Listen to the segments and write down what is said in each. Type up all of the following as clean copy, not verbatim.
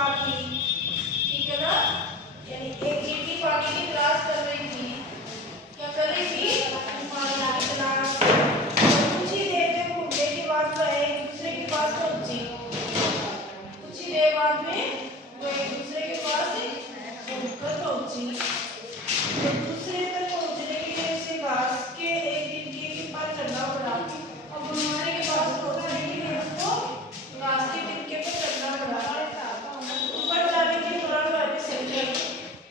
मार दी, ठीक है ना। यानी एक चींटी पानी की तलाश कर रही थी, क्या कर रही थी, पानी की तलाश। कुछ ही देर में घूमने के बाद वह एक दूसरे के पास पहुंची, कुछ ही देर बाद में वो एक दूसरे के पास घूमकर पहुंची। दूसरे तक पहुंचने के लिए उसे घास के एक तिनके के पास चढ़ना पड़ा। अब हमारे के पास पहुंचने के लिए उसको घास के तिनके पर चढ़ना पड़ा। ऊपर जाने के दौरान वह फिसल गई,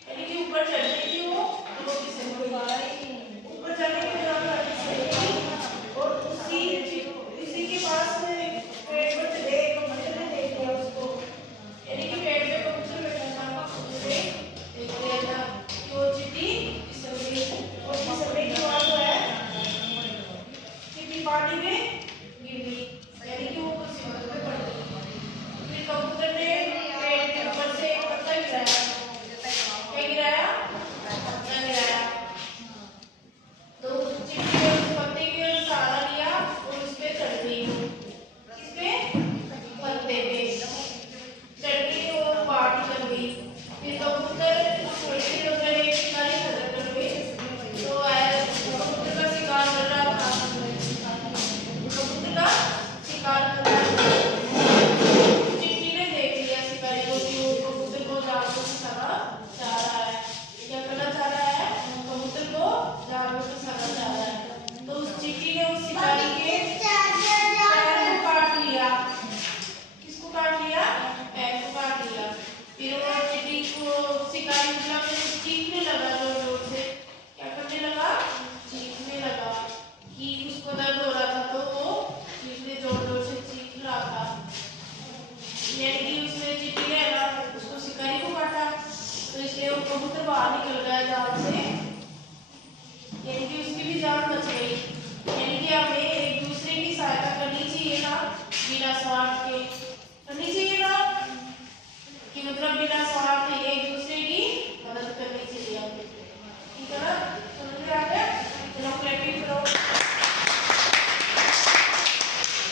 यानी कि ऊपर चढ़ रही थी वो, तो वो फिसल गई। ऊपर जाने के दौरान वह फिसल गई और उसी के पास पेड़ पर चढ़े एक कबूतर ने देख लिया उसको, यानी कि पेड़ पे कबूतर बैठा था, उसे देख लिया था कि वो चींटी फिसल गई। और फिसलने के बाद जो है चींटी पानी में गिर गई, यानी कि वो मुसीबत में पड़ गई। फिर कबूतर ने पेड़ के ऊपर से एक पत्ता गिराया, क्या गिराया, पत्ता गिराया। तो चींटी ने उस पत्ते के सहारा लिया और उस पे चढ़ गई, किस पे, पत्ते पे चढ़ गई और पार्टी कर गई। फिर कबूतर थोड़ी देर हो गई, एक शिकारी नजर कर गई, तो कबूतर का शिकार कर रहा था, कबूतर का शिकार कर रहा था। चींटी ने देख लिया शिकारी को कि वो कबूतर को जाल में फंसाना चाह रहा है, क्या करना चाह रहा है, कबूतर को जाल में फंसाना चाह रहा है। तो उस चींटी ने उस शिकारी के पैर को काट लिया, किसको काट लिया, पैर को काट लिया। फिर वो चींटी को शिकारी चीखने लगा।